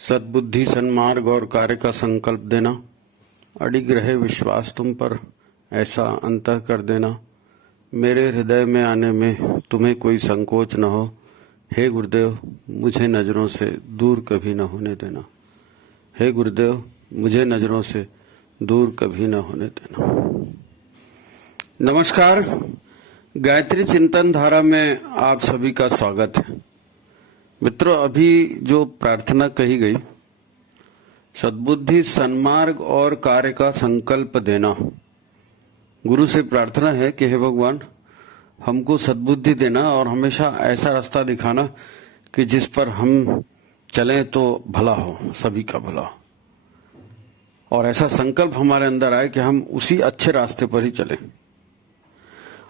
सद्बुद्धि सन्मार्ग और कार्य का संकल्प देना, अडिग रहे विश्वास तुम पर, ऐसा अंतः कर देना। मेरे हृदय में आने में तुम्हें कोई संकोच न हो। हे गुरुदेव, मुझे नजरों से दूर कभी न होने देना। हे गुरुदेव, मुझे नजरों से दूर कभी न होने देना। नमस्कार, गायत्री चिंतन धारा में आप सभी का स्वागत है। मित्रों, अभी जो प्रार्थना कही गई, सद्बुद्धि सन्मार्ग और कार्य का संकल्प देना, गुरु से प्रार्थना है कि हे भगवान, हमको सद्बुद्धि देना और हमेशा ऐसा रास्ता दिखाना कि जिस पर हम चलें तो भला हो, सभी का भला हो, और ऐसा संकल्प हमारे अंदर आए कि हम उसी अच्छे रास्ते पर ही चलें।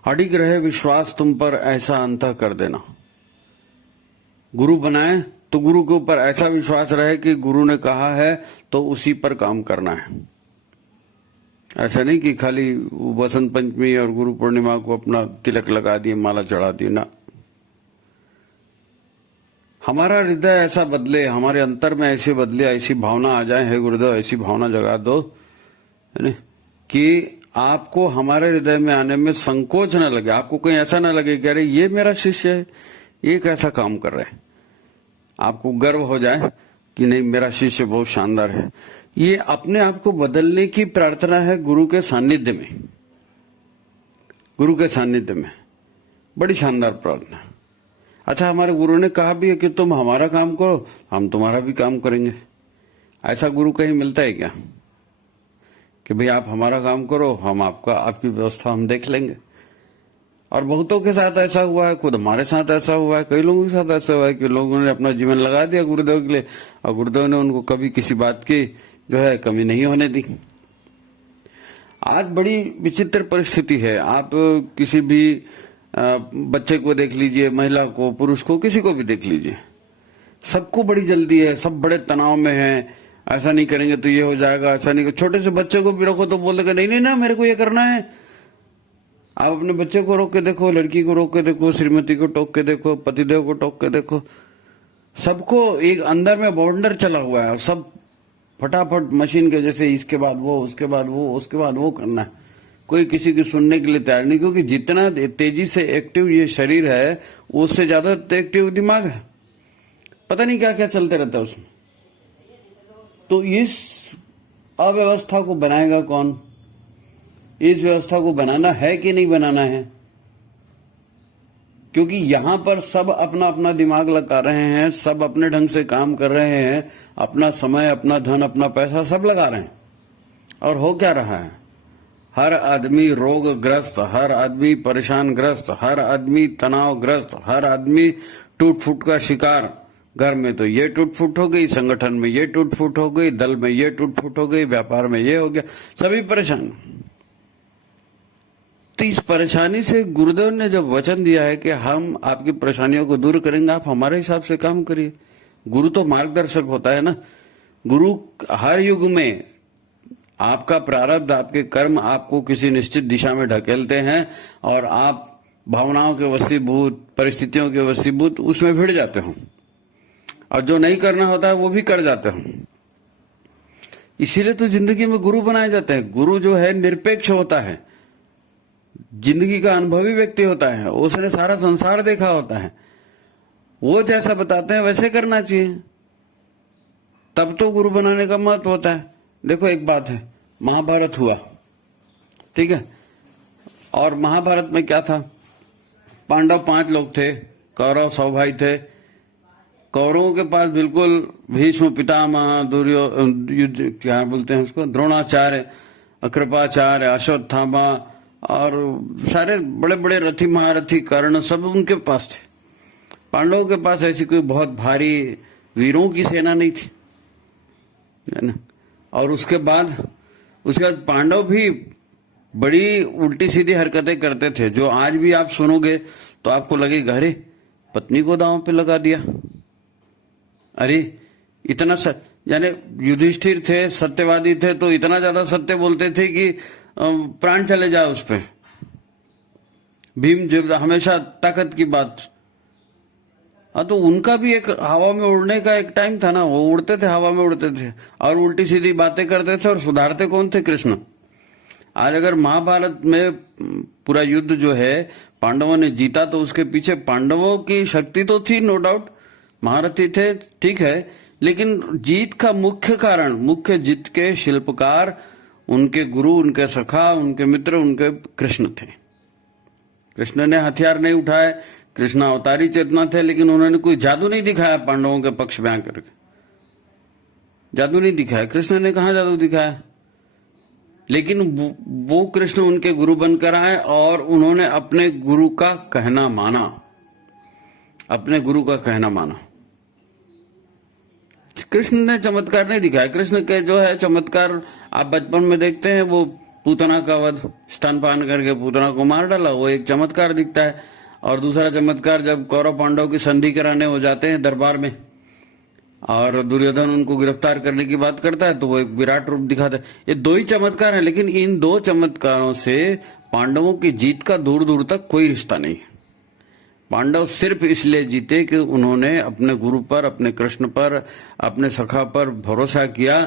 अडिग रहे विश्वास तुम पर, ऐसा अंतः कर देना। गुरु बनाए तो गुरु के ऊपर ऐसा विश्वास रहे कि गुरु ने कहा है तो उसी पर काम करना है। ऐसा नहीं कि खाली वसंत पंचमी और गुरु पूर्णिमा को अपना तिलक लगा दिए, माला चढ़ा दी ना। हमारा हृदय ऐसा बदले, हमारे अंतर में ऐसे बदले, ऐसी भावना आ जाए, हे गुरुदेव ऐसी भावना जगा दो, है ना, कि आपको हमारे हृदय में आने में संकोच न लगे। आपको कहीं ऐसा न लगे कि अरे ये मेरा शिष्य है, ये कैसा काम कर रहा है। आपको गर्व हो जाए कि नहीं, मेरा शिष्य बहुत शानदार है। ये अपने आप को बदलने की प्रार्थना है गुरु के सानिध्य में। गुरु के सानिध्य में बड़ी शानदार प्रार्थना। अच्छा, हमारे गुरु ने कहा भी है कि तुम हमारा काम करो, हम तुम्हारा भी काम करेंगे। ऐसा गुरु कहीं मिलता है क्या कि भाई आप हमारा काम करो, हम आपकी व्यवस्था हम देख लेंगे। और बहुतों के साथ ऐसा हुआ है, खुद हमारे साथ ऐसा हुआ है, कई लोगों के साथ ऐसा हुआ है कि लोगों ने अपना जीवन लगा दिया गुरुदेव के लिए और गुरुदेव ने उनको कभी किसी बात की जो है कमी नहीं होने दी। आज बड़ी विचित्र परिस्थिति है। आप किसी भी बच्चे को देख लीजिए, महिला को, पुरुष को, किसी को भी देख लीजिए, सबको बड़ी जल्दी है, सब बड़े तनाव में है। ऐसा नहीं करेंगे तो ये हो जाएगा, ऐसा नहीं। छोटे से बच्चे को भी रखो तो बोल देगा नहीं नहीं ना, मेरे को ये करना है। आप अपने बच्चे को रोक के देखो, लड़की को रोक के देखो, श्रीमती को टोक के देखो, पतिदेव को टोक के देखो, सबको एक अंदर में बाउंडर चला हुआ है और सब फटाफट मशीन के जैसे इसके बाद वो, उसके बाद वो, उसके बाद वो करना है। कोई किसी की सुनने के लिए तैयार नहीं, क्योंकि जितना तेजी से एक्टिव ये शरीर है उससे ज्यादा एक्टिव दिमाग है। पता नहीं क्या क्या चलते रहता है उसमें। तो इस अव्यवस्था को बनाएगा कौन? इस व्यवस्था को बनाना है कि नहीं बनाना है? क्योंकि यहां पर सब अपना अपना दिमाग लगा रहे हैं, सब अपने ढंग से काम कर रहे हैं, अपना समय, अपना धन, अपना पैसा सब लगा रहे हैं। और हो क्या रहा है? हर आदमी रोगग्रस्त, हर आदमी परेशान ग्रस्त, हर आदमी तनावग्रस्त, हर आदमी टूट फूट का शिकार। घर में तो ये टूट फूट हो गई, संगठन में ये टूट फूट हो गई, दल में ये टूट फूट हो गई, व्यापार में ये हो गया, सभी परेशान। तो इस परेशानी से गुरुदेव ने जब वचन दिया है कि हम आपकी परेशानियों को दूर करेंगे, आप हमारे हिसाब से काम करिए। गुरु तो मार्गदर्शक होता है ना। गुरु हर युग में आपका प्रारब्ध, आपके कर्म आपको किसी निश्चित दिशा में ढकेलते हैं और आप भावनाओं के वशीभूत, परिस्थितियों के वशीभूत उसमें भिड़ जाते हो, और जो नहीं करना होता है वो भी कर जाते हो। इसीलिए तो जिंदगी में गुरु बनाए जाते हैं। गुरु जो है निरपेक्ष होता है, जिंदगी का अनुभवी व्यक्ति होता है, उसने सारा संसार देखा होता है। वो जैसा बताते हैं वैसे करना चाहिए, तब तो गुरु बनाने का महत्व होता है। देखो, एक बात है, महाभारत हुआ, ठीक है, और महाभारत में क्या था? पांडव 5 लोग थे, कौरव 100 भाई थे। कौरवों के पास बिल्कुल भीष्म पितामह, दुर्योधन, क्या बोलते हैं उसको, द्रोणाचार्य, कृपाचार्य, अश्वत्थामा और सारे बड़े बड़े रथी महारथी, कर्ण, सब उनके पास थे। पांडवों के पास ऐसी कोई बहुत भारी वीरों की सेना नहीं थी, है ना। और उसके बाद पांडव भी बड़ी उल्टी सीधी हरकतें करते थे, जो आज भी आप सुनोगे तो आपको लगेगा अरे पत्नी को दांव पे लगा दिया। अरे इतना यानी युधिष्ठिर थे, सत्यवादी थे, तो इतना ज्यादा सत्य बोलते थे कि प्राण चले जाए उस पे। भीम जो हमेशा ताकत की बात, हाँ, तो उनका भी एक हवा में उड़ने का एक टाइम था ना, वो उड़ते थे, हवा में उड़ते थे और उल्टी सीधी बातें करते थे, और सुधारते कौन थे? कृष्ण। आज अगर महाभारत में पूरा युद्ध जो है पांडवों ने जीता, तो उसके पीछे पांडवों की शक्ति तो थी, नो डाउट, महारथी थे, ठीक है, लेकिन जीत का मुख्य कारण, मुख्य जीत के शिल्पकार उनके गुरु, उनके सखा, उनके मित्र, उनके कृष्ण थे। कृष्ण ने हथियार नहीं उठाए, कृष्ण अवतारी चेतना थे, लेकिन उन्होंने कोई जादू नहीं दिखाया पांडवों के पक्ष में आकर के, जादू नहीं दिखाया। कृष्ण ने कहा जादू दिखाया? लेकिन वो कृष्ण उनके गुरु बनकर आए और उन्होंने अपने गुरु का कहना माना, अपने गुरु का कहना माना। कृष्ण ने चमत्कार नहीं दिखाया। कृष्ण के जो है चमत्कार आप बचपन में देखते हैं, वो पूतना का वध, स्तनपान करके पूतना को मार डाला, वो एक चमत्कार दिखता है। और दूसरा चमत्कार जब कौरव पांडव की संधि कराने हो जाते हैं दरबार में और दुर्योधन उनको गिरफ्तार करने की बात करता है, तो वो एक विराट रूप दिखाता है। ये दो ही चमत्कार है, लेकिन इन दो चमत्कारों से पांडवों की जीत का दूर दूर तक कोई रिश्ता नहीं है। पांडव सिर्फ इसलिए जीते कि उन्होंने अपने गुरु पर, अपने कृष्ण पर, अपने सखा पर भरोसा किया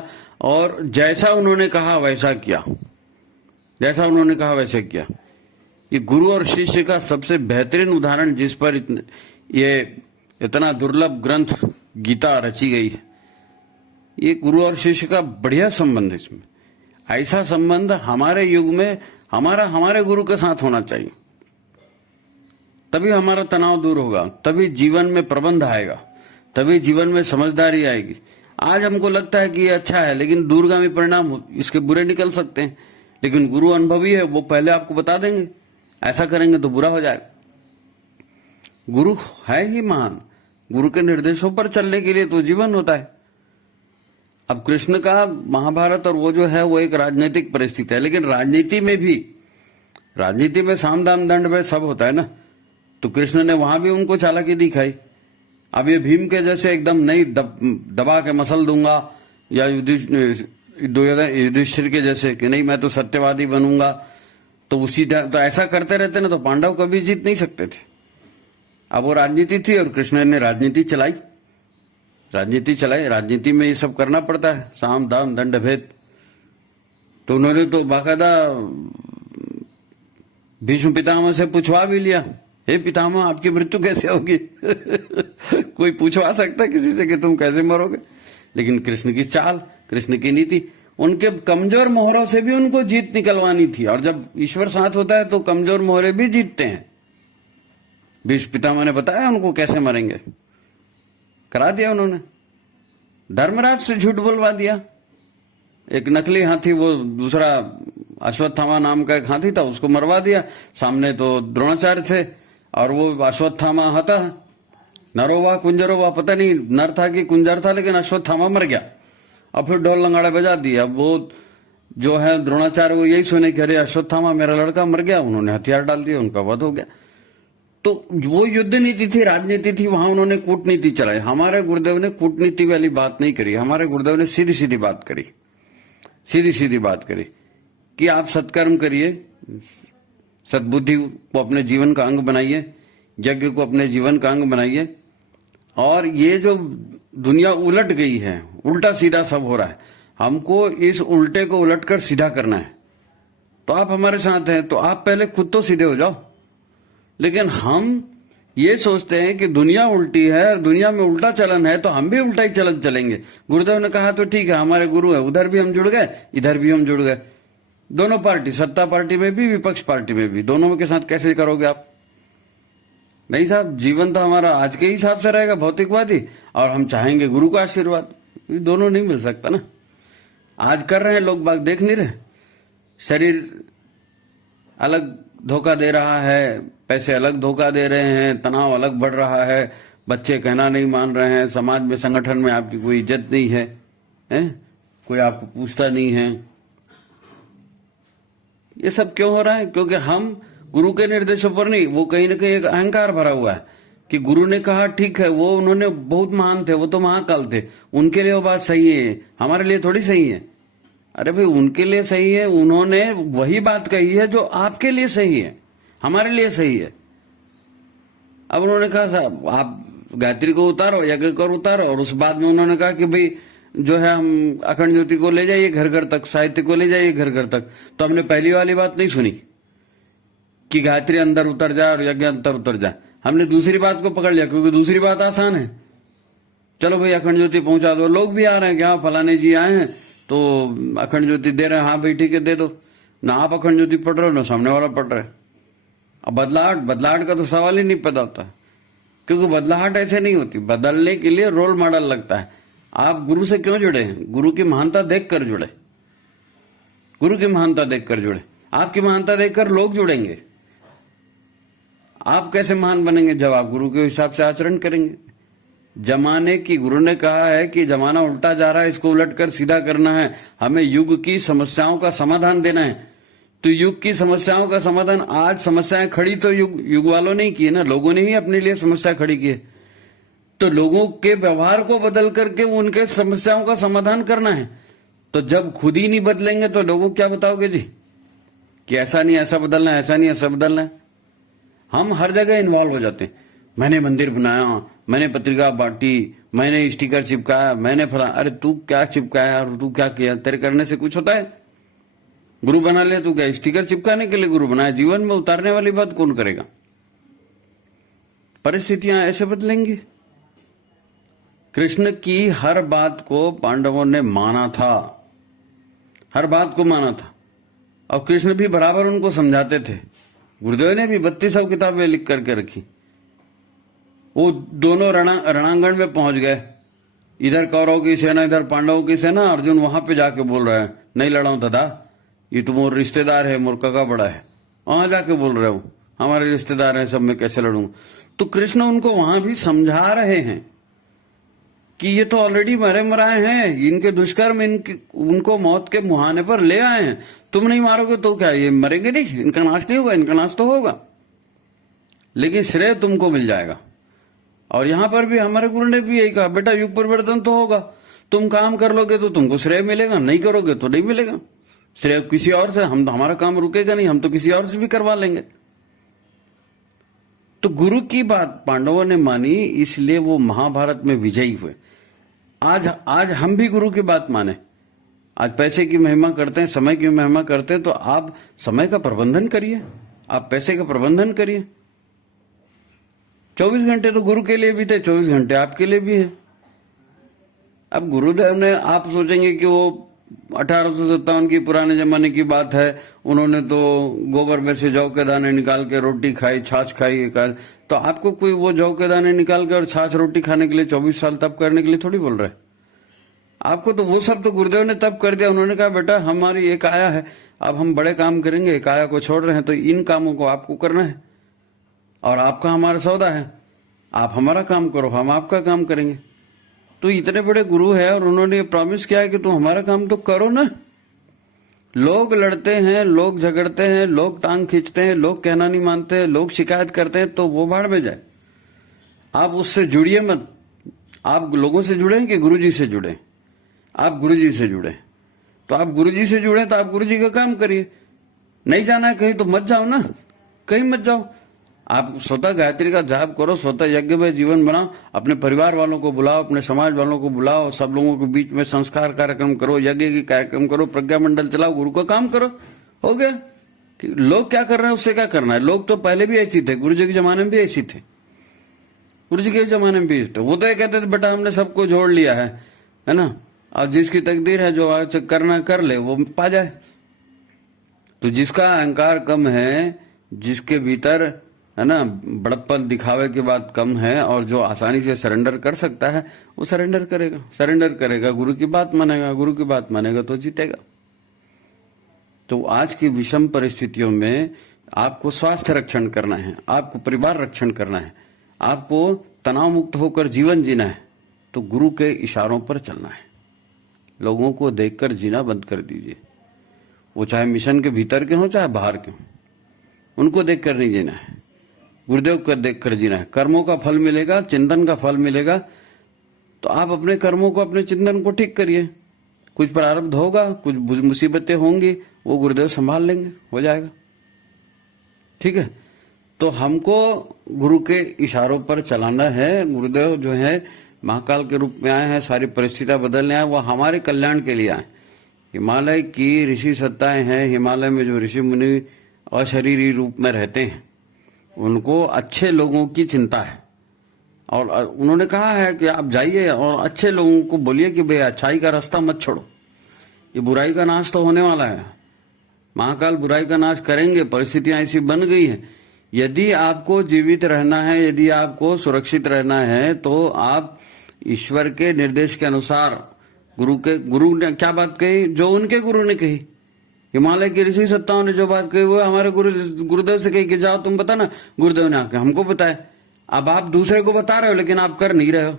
और जैसा उन्होंने कहा वैसा किया, जैसा उन्होंने कहा वैसे किया। ये गुरु और शिष्य का सबसे बेहतरीन उदाहरण, जिस पर ये इतना दुर्लभ ग्रंथ गीता रची गई है, ये गुरु और शिष्य का बढ़िया संबंध है। इसमें ऐसा संबंध हमारे युग में हमारे गुरु के साथ होना चाहिए, तभी हमारा तनाव दूर होगा, तभी जीवन में प्रबंध आएगा, तभी जीवन में समझदारी आएगी। आज हमको लगता है कि ये अच्छा है, लेकिन दूरगामी परिणाम इसके बुरे निकल सकते हैं। लेकिन गुरु अनुभवी है, वो पहले आपको बता देंगे, ऐसा करेंगे तो बुरा हो जाएगा। गुरु है ही महान, गुरु के निर्देशों पर चलने के लिए तो जीवन होता है। अब कृष्ण का महाभारत और वो जो है वो एक राजनीतिक परिस्थिति है, लेकिन राजनीति में साम दाम दंड में सब होता है ना, तो कृष्ण ने वहां भी उनको चालाकी दिखाई। अब ये भीम के जैसे एकदम नहीं दबा के मसल दूंगा, या युधिष्ठिर के जैसे कि नहीं मैं तो सत्यवादी बनूंगा, तो ऐसा करते रहते ना, तो पांडव कभी जीत नहीं सकते थे। अब वो राजनीति थी और कृष्ण ने राजनीति चलाई, राजनीति में ये सब करना पड़ता है, साम दाम दंड भेद। तो उन्होंने तो बाकायदा भीष्म पितामह से पूछवा भी लिया, हे पितामह आपकी मृत्यु कैसे होगी? कोई पूछवा सकता किसी से कि तुम कैसे मरोगे? लेकिन कृष्ण की चाल, कृष्ण की नीति, उनके कमजोर मोहरों से भी उनको जीत निकलवानी थी। और जब ईश्वर साथ होता है तो कमजोर मोहरे भी जीतते हैं। भीष्म पितामह ने बताया उनको कैसे मरेंगे, करा दिया उन्होंने। धर्मराज से झूठ बोलवा दिया। एक नकली हाथी, वो दूसरा अश्वत्थामा नाम का एक हाथी था, उसको मरवा दिया। सामने तो द्रोणाचार्य थे और वो अश्वत्थामा हता, नरोवा कुंजरोवा, पता नहीं नर था कि कुंजर था, लेकिन अश्वत्थामा मर गया। अब फिर ढोल लंगाड़ा बजा दिया। अब वो जो है द्रोणाचार्य, वो यही सुने कि अरे अश्वत्थामा मेरा लड़का मर गया, उन्होंने हथियार डाल दिया, उनका वध हो गया। तो वो युद्ध नीति थी, राजनीति थी, वहां उन्होंने कूटनीति चलाई। हमारे गुरुदेव ने कूटनीति वाली बात नहीं करी, हमारे गुरुदेव ने सीधी सीधी बात करी, सीधी सीधी बात करी कि आप सत्कर्म करिए, सद्बुद्धि को अपने जीवन का अंग बनाइए, यज्ञ को अपने जीवन का अंग बनाइए। और ये जो दुनिया उलट गई है, उल्टा सीधा सब हो रहा है, हमको इस उल्टे को उलटकर सीधा करना है। तो आप हमारे साथ हैं, तो आप पहले खुद तो सीधे हो जाओ। लेकिन हम ये सोचते हैं कि दुनिया उल्टी है और दुनिया में उल्टा चलन है, तो हम भी उल्टा ही चलन चलेंगे। गुरुदेव ने कहा तो ठीक है, हमारे गुरु है, उधर भी हम जुड़ गए, इधर भी हम जुड़ गए। दोनों पार्टी, सत्ता पार्टी में भी, विपक्ष पार्टी में भी, दोनों के साथ कैसे करोगे आप? नहीं साहब, जीवन तो हमारा आज के हिसाब से रहेगा, भौतिकवादी, और हम चाहेंगे गुरु का आशीर्वाद। ये दोनों नहीं मिल सकता ना। आज कर रहे हैं लोग बाग, देख नहीं रहे, शरीर अलग धोखा दे रहा है, पैसे अलग धोखा दे रहे हैं, तनाव अलग बढ़ रहा है, बच्चे कहना नहीं मान रहे हैं, समाज में, संगठन में आपकी कोई इज्जत नहीं है, कोई आपको पूछता नहीं है। ये सब क्यों हो रहा है? क्योंकि हम गुरु के निर्देशों पर नहीं, वो कहीं ना कहीं एक अहंकार भरा हुआ है कि गुरु ने कहा ठीक है, वो उन्होंने बहुत महान थे, वो तो महाकाल थे, उनके लिए वो बात सही है, हमारे लिए थोड़ी सही है। अरे भाई, उनके लिए सही है, उन्होंने वही बात कही है जो आपके लिए सही है, हमारे लिए सही है। अब उन्होंने कहा साहब आप गायत्री को उतारो, यज्ञ कर उतारो। और उस बाद में उन्होंने कहा कि भाई जो है हम अखंड ज्योति को ले जाइए घर घर तक, साहित्य को ले जाइए घर घर तक। तो हमने पहली वाली बात नहीं सुनी कि गायत्री अंदर उतर जाए और यज्ञ अंदर उतर जाए, हमने दूसरी बात को पकड़ लिया, क्योंकि दूसरी बात आसान है। चलो भाई अखंड ज्योति पहुंचा दो, लोग भी आ रहे हैं कि हाँ फलाने जी आए हैं तो अखंड ज्योति दे रहे हैं, हाँ भाई ठीक है दे दो। ना आप अखंड ज्योति पढ़ रहे हो, ना सामने वाला पढ़ रहे। अब बदलाहट का तो सवाल ही नहीं पैदा होता, क्योंकि बदलाहट ऐसे नहीं होती। बदलने के लिए रोल मॉडल लगता है। आप गुरु से क्यों जुड़े हैं? गुरु की महानता देखकर जुड़े, गुरु की महानता देखकर जुड़े। आपकी महानता देखकर लोग जुड़ेंगे। आप कैसे महान बनेंगे? जब आप गुरु के हिसाब से आचरण करेंगे। जमाने की, गुरु ने कहा है कि जमाना उल्टा जा रहा है, इसको उलटकर सीधा करना है, हमें युग की समस्याओं का समाधान देना है। तो युग की समस्याओं का समाधान, आज समस्याएं खड़ी तो युग वालों ने ही की है ना, लोगों ने ही अपने लिए समस्या खड़ी की है। तो लोगों के व्यवहार को बदल करके उनके समस्याओं का समाधान करना है। तो जब खुद ही नहीं बदलेंगे तो लोगों को क्या बताओगे जी कि ऐसा नहीं ऐसा बदलना है, ऐसा नहीं ऐसा बदलना है। हम हर जगह इन्वॉल्व हो जाते हैं। मैंने मंदिर बनाया, मैंने पत्रिका बांटी, मैंने स्टिकर चिपकाया, मैंने फला। अरे तू क्या चिपकाया और तू क्या किया? तेरे करने से कुछ होता है? गुरु बना ले तू क्या स्टिकर चिपकाने के लिए गुरु बनाया? जीवन में उतारने वाली बात कौन करेगा? परिस्थितियां ऐसे बदलेंगी। कृष्ण की हर बात को पांडवों ने माना था, हर बात को माना था। और कृष्ण भी बराबर उनको समझाते थे। गुरुदेव ने भी 3200 किताबें लिख करके रखी। वो दोनों रणांगण में पहुंच गए, इधर कौरव की सेना, इधर पांडवों की सेना। अर्जुन वहां पे जाके बोल रहे हैं नहीं लड़ाऊं दादा, ये तो मोर रिश्तेदार है, मोर काका बड़ा है। वहां जाके बोल रहे हो हमारे रिश्तेदार हैं, सब में कैसे लड़ूंगा? तो कृष्ण उनको वहां भी समझा रहे हैं कि ये तो ऑलरेडी मरे मराए हैं, इनके दुष्कर्म उनको मौत के मुहाने पर ले आए हैं। तुम नहीं मारोगे तो क्या ये मरेंगे नहीं? इनका नाश नहीं होगा? इनका नाश तो होगा, लेकिन श्रेय तुमको मिल जाएगा। और यहां पर भी हमारे गुरु ने भी यही कहा, बेटा युग परिवर्तन तो होगा, तुम काम कर लोगे तो तुमको श्रेय मिलेगा, नहीं करोगे तो नहीं मिलेगा श्रेय किसी और से। हम हमारा काम रुकेगा नहीं, हम तो किसी और से भी करवा लेंगे। तो गुरु की बात पांडवों ने मानी, इसलिए वो महाभारत में विजयी हुए। आज हम भी गुरु की बात माने। आज पैसे की महिमा करते हैं, समय की महिमा करते हैं, तो आप समय का प्रबंधन करिए, आप पैसे का प्रबंधन करिए। 24 घंटे तो गुरु के लिए भी थे, 24 घंटे आपके लिए भी है। अब गुरुदेव ने, आप सोचेंगे कि वो 1857 की पुराने जमाने की बात है, उन्होंने तो गोबर में से जौ के दाने निकाल के रोटी खाई, छाछ खाई। तो आपको कोई वो जौ के दाने निकाल के और छाछ रोटी खाने के लिए 24 साल तप करने के लिए थोड़ी बोल रहे? आपको तो वो सब तो गुरुदेव ने तप कर दिया। उन्होंने कहा बेटा हमारी एक आया है, अब हम बड़े काम करेंगे, एक आया को छोड़ रहे हैं, तो इन कामों को आपको करना है। और आपका हमारा सौदा है, आप हमारा काम करो, हम आपका काम करेंगे। तो इतने बड़े गुरु है और उन्होंने प्रॉमिस किया है कि तुम हमारा काम तो करो ना। लोग लड़ते हैं, लोग झगड़ते हैं, लोग टांग खींचते हैं, लोग कहना नहीं मानते, लोग शिकायत करते हैं, तो वो भाड़ में जाए। आप उससे जुड़िए मत। आप लोगों से जुड़े कि गुरु जी से जुड़े? आप गुरु जी से जुड़े। तो आप गुरु जी से जुड़े तो आप गुरु जी का काम करिए। नहीं जाना है कहीं तो मत जाओ ना, कहीं मत जाओ। आप स्वतः गायत्री का जाप करो, स्वतः यज्ञ में जीवन बनाओ, अपने परिवार वालों को बुलाओ, अपने समाज वालों को बुलाओ, सब लोगों के बीच में संस्कार कार्यक्रम करो, यज्ञ की कार्यक्रम करो, प्रज्ञा मंडल चलाओ, गुरु का काम करो, हो गया। लोग क्या कर रहे हैं उससे क्या करना है? लोग तो पहले भी ऐसी थे, गुरु जी के जमाने में भी ऐसी थे, गुरु जी के जमाने में भी ऐसे थे। वो तो ये कहते थे बेटा हमने सबको जोड़ लिया है ना, और जिसकी तकदीर है जो आज करना कर ले, वो पा जाए। तो जिसका अहंकार कम है, जिसके भीतर है ना बड़प्पन दिखावे के बाद कम है, और जो आसानी से सरेंडर कर सकता है, वो सरेंडर करेगा। सरेंडर करेगा, गुरु की बात मानेगा, गुरु की बात मानेगा तो जीतेगा। तो आज की विषम परिस्थितियों में आपको स्वास्थ्य रक्षण करना है, आपको परिवार रक्षण करना है, आपको तनाव मुक्त होकर जीवन जीना है, तो गुरु के इशारों पर चलना है। लोगों को देखकर जीना बंद कर दीजिए। वो चाहे मिशन के भीतर के हों चाहे बाहर के हों, उनको देखकर नहीं जीना है, गुरुदेव को देखकर जीना है। कर्मों का फल मिलेगा, चिंतन का फल मिलेगा। तो आप अपने कर्मों को, अपने चिंतन को ठीक करिए। कुछ प्रारब्ध होगा, कुछ मुसीबतें होंगी, वो गुरुदेव संभाल लेंगे, हो जाएगा, ठीक है। तो हमको गुरु के इशारों पर चलाना है। गुरुदेव जो है महाकाल के रूप में आए हैं, सारी परिस्थितियां बदलने आए, वो हमारे कल्याण के लिए आए। हिमालय की ऋषि सत्ताएं हैं, हिमालय में जो ऋषि मुनि अशरीरी रूप में रहते हैं उनको अच्छे लोगों की चिंता है, और उन्होंने कहा है कि आप जाइए और अच्छे लोगों को बोलिए कि भाई अच्छाई का रास्ता मत छोड़ो, ये बुराई का नाश तो होने वाला है। महाकाल बुराई का नाश करेंगे, परिस्थितियां ऐसी बन गई हैं। यदि आपको जीवित रहना है, यदि आपको सुरक्षित रहना है, तो आप ईश्वर के निर्देश के अनुसार गुरु ने क्या बात कही, जो उनके गुरु ने कही, हिमालय की ऋषि सत्ताओं ने जो बात कही वो हमारे गुरुदेव से कही कि जाओ तुम बता ना। गुरुदेव ने आके हमको बताया। अब आप दूसरे को बता रहे हो लेकिन आप कर नहीं रहे हो।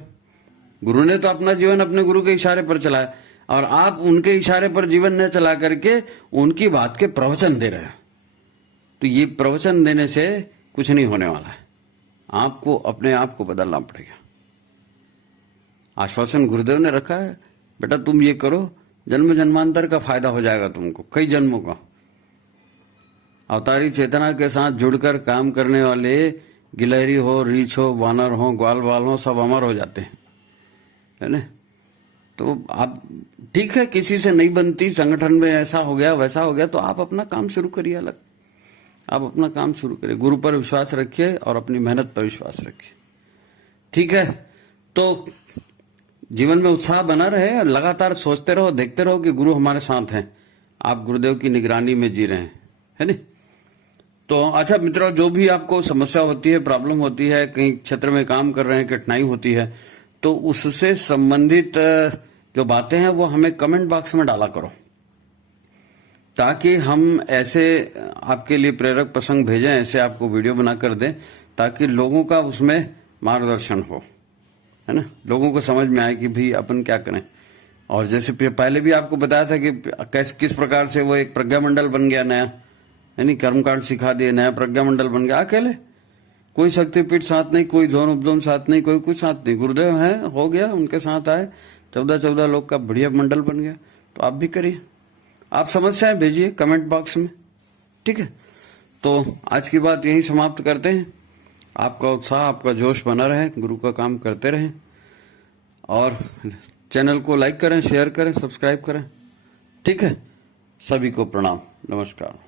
गुरु ने तो अपना जीवन अपने गुरु के इशारे पर चलाया, और आप उनके इशारे पर जीवन न चला करके उनकी बात के प्रवचन दे रहे हो। तो ये प्रवचन देने से कुछ नहीं होने वाला है, आपको अपने आप को बदलना पड़ेगा। आश्वासन गुरुदेव ने रखा है, बेटा तुम ये करो, जन्म जन्मांतर का फायदा हो जाएगा तुमको, कई जन्मों का। अवतारी चेतना के साथ जुड़कर काम करने वाले गिलहरी हो, रीछ हो, वानर हो, ग्वाल बाल हो, सब अमर हो जाते हैं, है ना। तो आप ठीक है, किसी से नहीं बनती, संगठन में ऐसा हो गया वैसा हो गया, तो आप अपना काम शुरू करिए अलग, आप अपना काम शुरू करिए, गुरु पर विश्वास रखिए और अपनी मेहनत पर विश्वास रखिए। ठीक है, तो जीवन में उत्साह बना रहे, लगातार सोचते रहो, देखते रहो कि गुरु हमारे साथ हैं, आप गुरुदेव की निगरानी में जी रहे हैं, है ना। तो अच्छा मित्रों, जो भी आपको समस्या होती है, प्रॉब्लम होती है, कहीं क्षेत्र में काम कर रहे हैं, कठिनाई होती है, तो उससे संबंधित जो बातें हैं वो हमें कमेंट बॉक्स में डाला करो, ताकि हम ऐसे आपके लिए प्रेरक प्रसंग भेजें, ऐसे आपको वीडियो बनाकर दें, ताकि लोगों का उसमें मार्गदर्शन हो, है ना, लोगों को समझ में आए कि भाई अपन क्या करें। और जैसे पहले भी आपको बताया था कि किस प्रकार से वो एक प्रज्ञा मंडल बन गया नया, यानी कर्मकांड सिखा दिए, नया प्रज्ञा मंडल बन गया अकेले, कोई शक्तिपीठ साथ नहीं, कोई जोन उपजोन साथ नहीं, कोई कुछ साथ नहीं, गुरुदेव हैं, हो गया, उनके साथ आए, 14 लोग का बढ़िया मंडल बन गया। तो आप भी करिए, आप समस्याएं भेजिए कमेंट बॉक्स में, ठीक है। तो आज की बात यही समाप्त करते हैं। आपका उत्साह, आपका जोश बना रहे, गुरु का काम करते रहें, और चैनल को लाइक करें, शेयर करें, सब्सक्राइब करें, ठीक है। सभी को प्रणाम, नमस्कार।